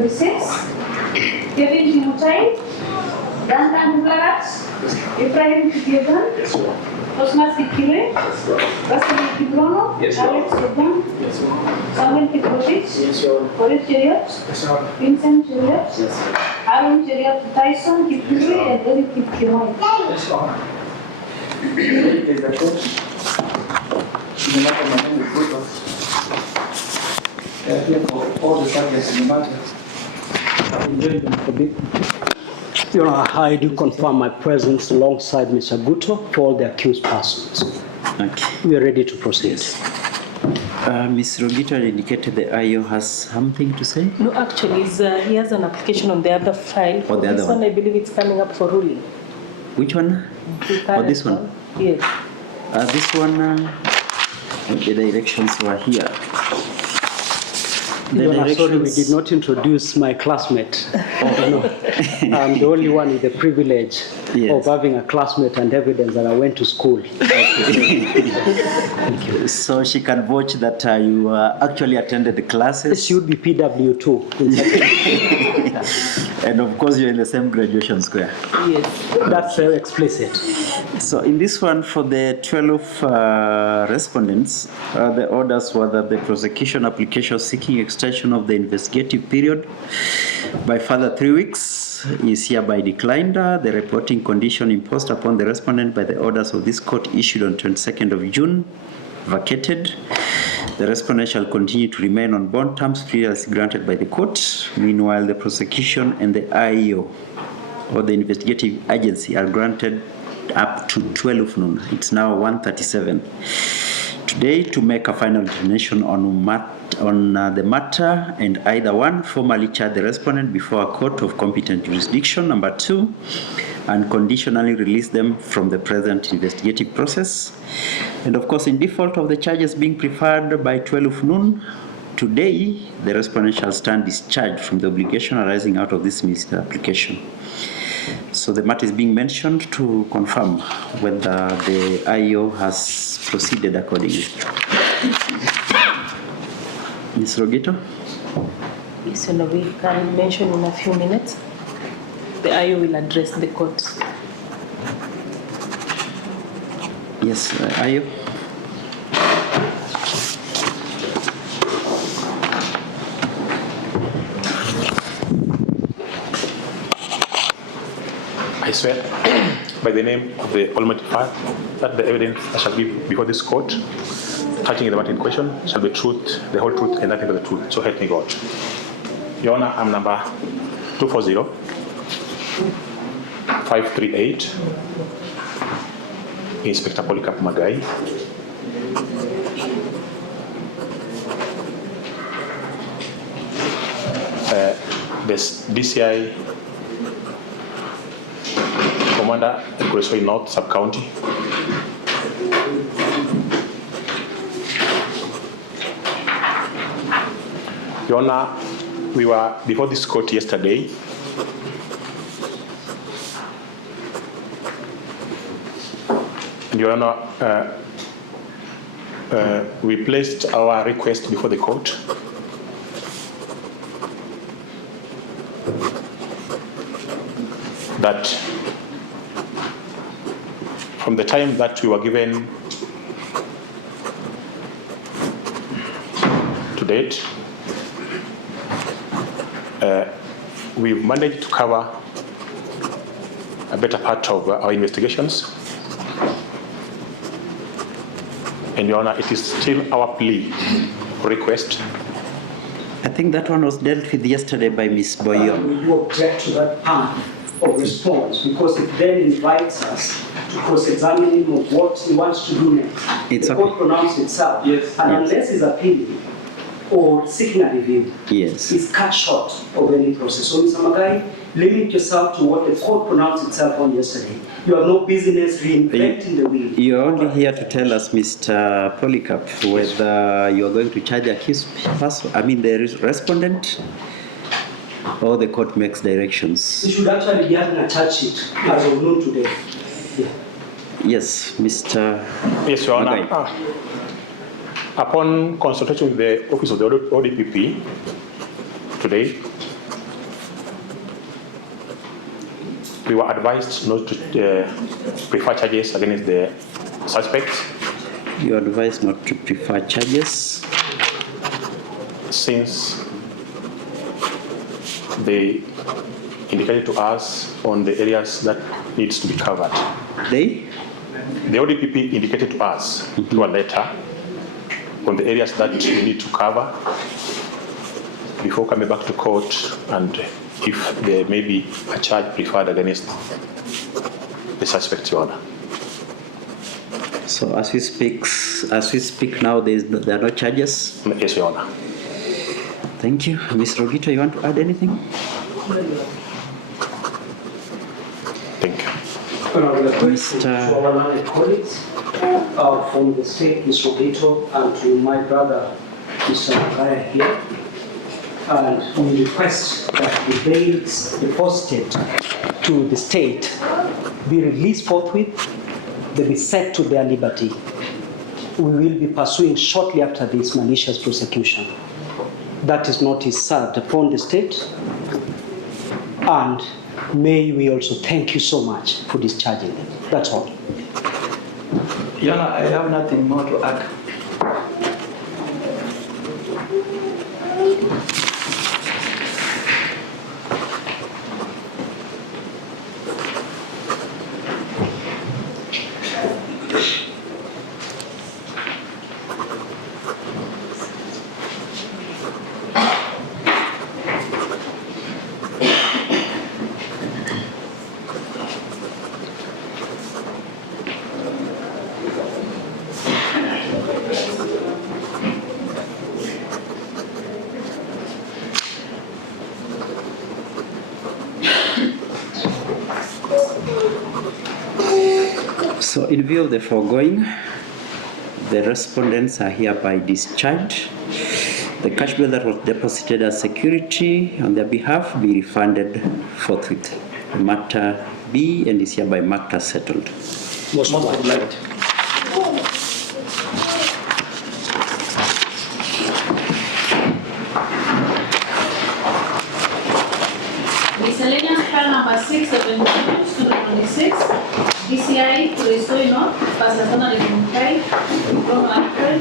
26. Kevin Mutai, Dandan Blarat, Ibrahim Kigeban, Osman Sikire, Vasily Kibrono, Alex Yogan, Samuel Kibrovich, Boris Cheriot, Vincent Cheriot, Aaron Cheriot Tyson, Kipuri, and Eric Kipkimoy. All the subjects in the matter. Your Honor, I do confirm my presence alongside Mr. Guto for all the accused persons. Okay. We are ready to proceed. Ms. Rogito indicated the IO has something to say? No, actually, he has an application on the other file. Or the other one? I believe it's coming up for ruling. Which one? Or this one? Yes. This one, the directions were here. Your Honor, sorry, we did not introduce my classmate. No. I'm the only one with the privilege of having a classmate and evidence that I went to school. Okay. Thank you. So she can vouch that you actually attended the classes? She would be PW too. And of course, you're in the same graduation square. Yes, that's very explicit. So in this one, for the 12 respondents, the orders were that the prosecution application seeking extension of the investigative period by further 3 weeks is hereby declined. The reporting condition imposed upon the respondent by the orders of this court issued on 22nd of June vacated. The respondent shall continue to remain on bond terms previously granted by the court. Meanwhile, the prosecution and the IEO or the investigative agency are granted up to 12 noon. It's now 1:37 today to make a final determination on the matter, and either one, formally charge the respondent before a court of competent jurisdiction, number 2, and conditionally release them from the present investigative process. And of course, in default of the charges being preferred by 12 noon, today the respondent shall stand discharged from the obligation arising out of this ministerial application. So the matter is being mentioned to confirm whether the IO has proceeded accordingly. Ms. Rogito? Yes, Your Honor, we can mention in a few minutes. The IO will address the court. Yes, IO. I swear by the name of the Almighty Father that the evidence that shall be before this court touching the matter in question shall be truth, the whole truth, and nothing but the truth. So help me God. Your Honor, I'm number 240-538, Inspector Polycarp Magai. This DCI Commander at Kuresoi North Sub-County. Your Honor, we were before this court yesterday. And Your Honor, we placed our request before the court. That from the time that we were given to date, we've managed to cover a better part of our investigations. And Your Honor, it is still our plea, request. I think that one was dealt with yesterday by Ms. Boyo. Will you object to that part of response? Because it then invites us to cross-examine him of what he wants to do next. It's the okay. court pronounced itself. Yes. And Yes. unless he's appealing or seeking a review, Yes. it's cut short of any process. So, Mr. Magai, limit yourself to what the court pronounced itself on yesterday. You have no business reinventing the wheel. You're only here to tell us, Mr. Polycarp, whether you are going to charge the accused person, the respondent, or the court makes directions. We should actually be having a charge sheet as of noon today. Yeah. Yes, Mr. Yes, Your Honor. Magai. Upon consultation with the Office of the ODPP today, we were advised not to prefer charges against the suspects. You advised not to prefer charges Since they indicated to us on the areas that needs to be covered. The ODPP indicated to us through a letter on the areas that we need to cover before coming back to court, and if there may be a charge preferred against the suspect, Your Honor. So as we speak now, there are no charges? Yes, Your Honor. Thank you. Ms. Rogito, you want to add anything? Thank you. Well, I would like to our learned colleagues from the state, Ms. Rogito, and to my brother, Mr. Mutai here. And we request that the bails deposited to the state be released forthwith. They be set to their liberty. We will be pursuing shortly after this malicious prosecution. That is notice served upon the state. And may we also thank you so much for discharging them. That's all. Your Honor, I have nothing more to add. So in view of the foregoing, the respondents are hereby discharged. The cash bill that was deposited as security on their behalf be refunded forthwith. The matter be and is hereby marked as settled. Most obliged. Miscellaneous file number 672/2026, DCI Kuresoi North, Pastor Alfred Mutai, MP Alfred.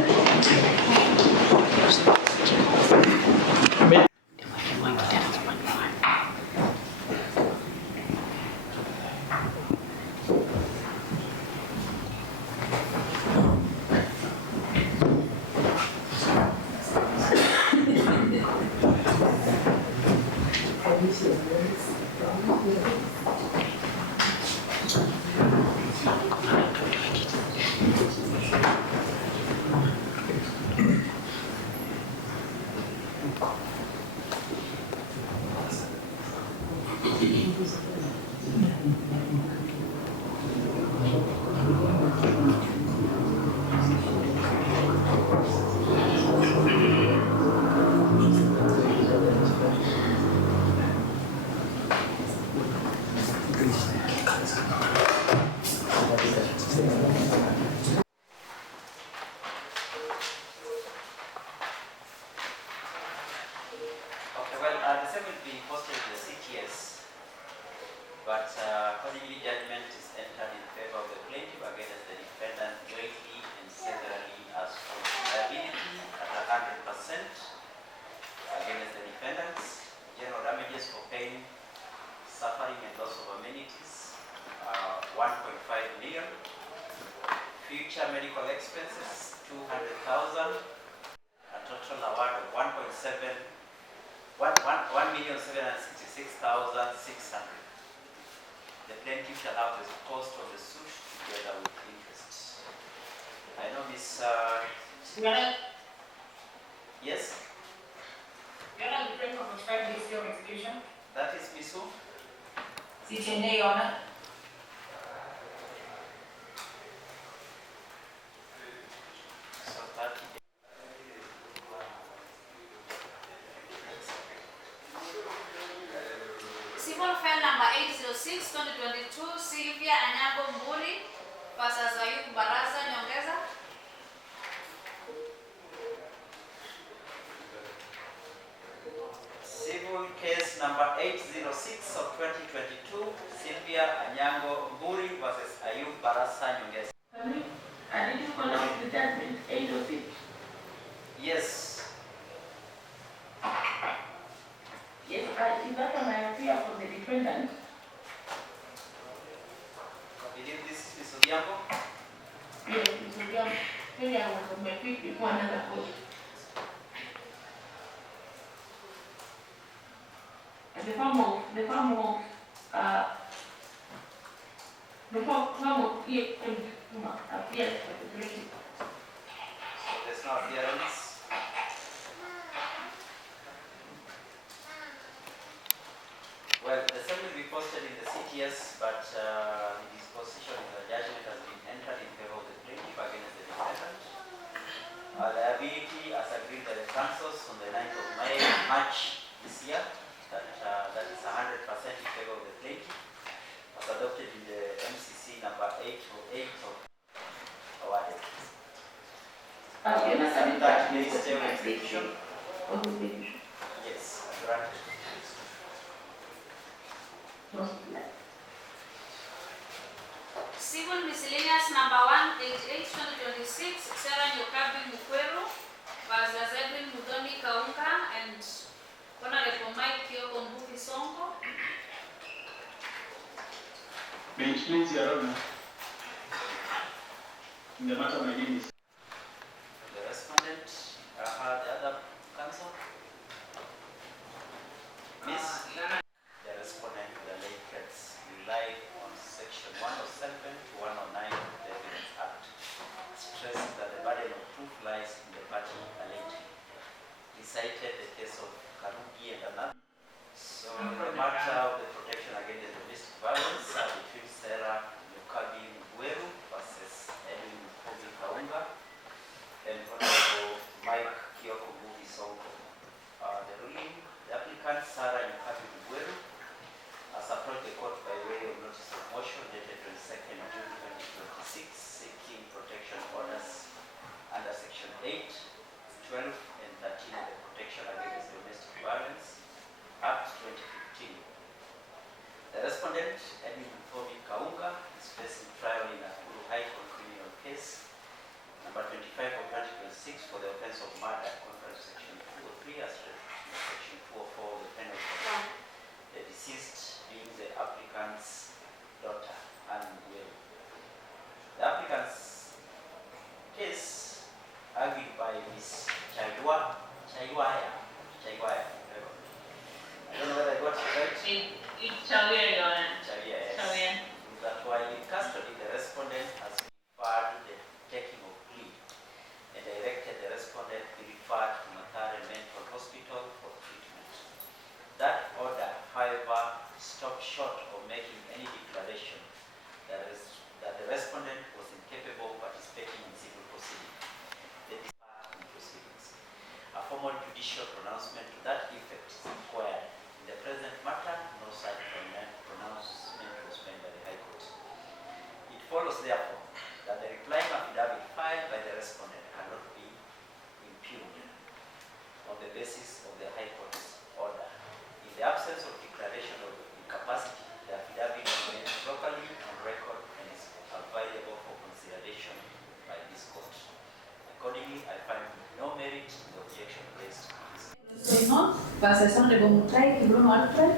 The same will be posted in the CTS, but accordingly judgment is entered in favor of the plaintiff against the defendant jointly and severally as from liability at 100% against the defendants, general damages for pain, suffering and loss of amenities, 1.5 million, future medical expenses, 200,000, a total award of 1,766,600. The plaintiff shall have the cost of the suit together with interest. I know Miss. Yes. You are the frame of 5 days of execution. That is Miss who? CTN, Your Honor. So 30 days. Civil file number 806/2022, Sylvia Anyago Mburi versus Ayub Baraza Nyongeza. Civil case case number 806 of 2022, Sylvia Anyango Mburi versus Ayub Barasa Nyongesa. Did you collect the judgment 806? Yes. Yes, is that when I appear for the defendant? I believe this is Ms. Odhiambo. Yes, Ms. Odhiambo. Maybe I was on my feet before another court. The form of appears for the plaintiff. So there's no appearance. Well, the same will be posted in the CTS, but the disposition of the judgment has been entered in favor of the plaintiff against the defendant. Liability as agreed by the councils on the 9th of March this year, that is 100% in favor of the plaintiff, as adopted in the MCC number 808 of awarded. That may stay with execution. Yes, granted. Civil miscellaneous number 188/2026, Sarah Nyokabi Mukweru versus Edwin Mudomi Kaunga and Honorable Mike Kihika Sudi. Bench, please, Your Honor. In the matter of my name is. The respondent, the other counsel. Miss, the respondent, the late cats rely on section 107 to 109 of the Evidence Act, stressing that the burden of proof lies in the party alleged. He cited the case of Karugi and another. So the matter of the protection against domestic violence between Sarah Nyokabi Mukweru versus Edwin Mudomi Kaunga and Honorable Mike Kihika Sudi. The ruling, the applicant Sarah Nyokabi Mukweru has approached the court by way of notice of motion dated 22nd June 2026, seeking protection orders under section 8, 12, and 13 of the Protection Against Domestic Violence Act 2015. The respondent, Edwin Mudomi Kaunga, is facing trial in a High Court criminal case number 25 of 2026 for the offense of murder, contrary to section 203 as section 204 of the penal code. The deceased being the applicant's daughter and will. The applicant's case argued by Ms. Chaiwaya. I don't know whether I got it right. It's Chawia, Yes. That while in custody, the respondent has referred the taking of plea and directed the respondent be referred to Mathare Mental Hospital for treatment. That order, however, stopped short of making any declaration that the respondent was incapable of participating in civil proceedings. A formal judicial pronouncement to that effect is required. In the present matter, no such pronouncement was made by the High Court. It follows, therefore, that the replying affidavit filed by the respondent cannot be impugned on the basis of the High Court's order. In the absence of declaration of incapacity, the affidavit remains properly on record and is available for consideration by this court. Accordingly, I find no merit in the objection raised. Kuresoi North versus Honorable MP Alfred.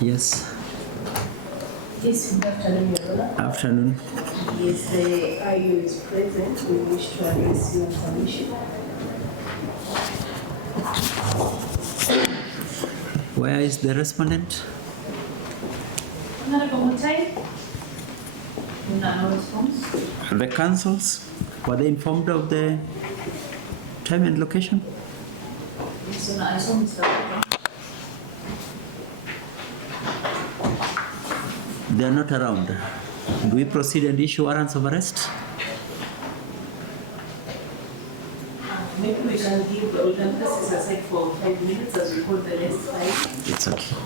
Yes. Yes, good afternoon, Your Honor. Afternoon. Yes, the IU is present. We wish to address you on some issue. Where is the respondent? Honorable Mutai. No response. The councils, were they informed of the time and location? Yes, Your Honor, I saw Mr. Walker. They are not around. Do we proceed and issue warrants of arrest? Maybe we can press this aside for 5 minutes as we hold the next file. It's okay.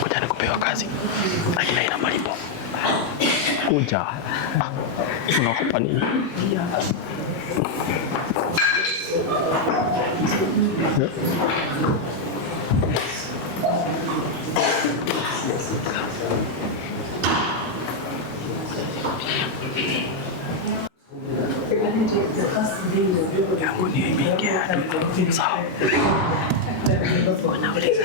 Kuja nikupewa kazi lakini haina malipo. Kuja. Unaogopa nini? Yangu ni imeingia tu. Sawa. Wanauliza.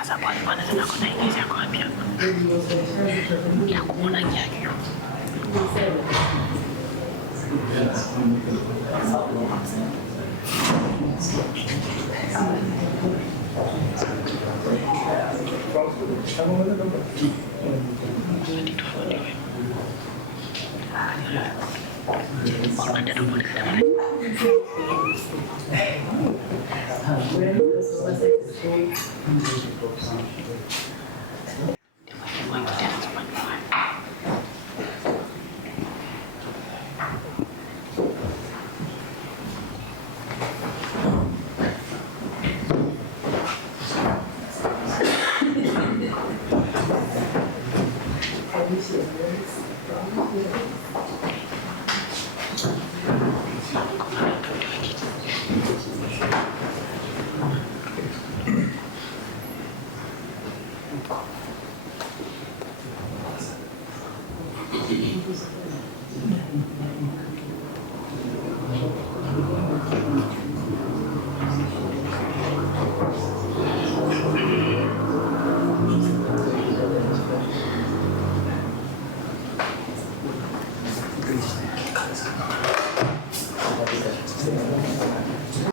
Asa bwana tena kuna ingiza kwa wapi hapa? Ya kuona kiasi.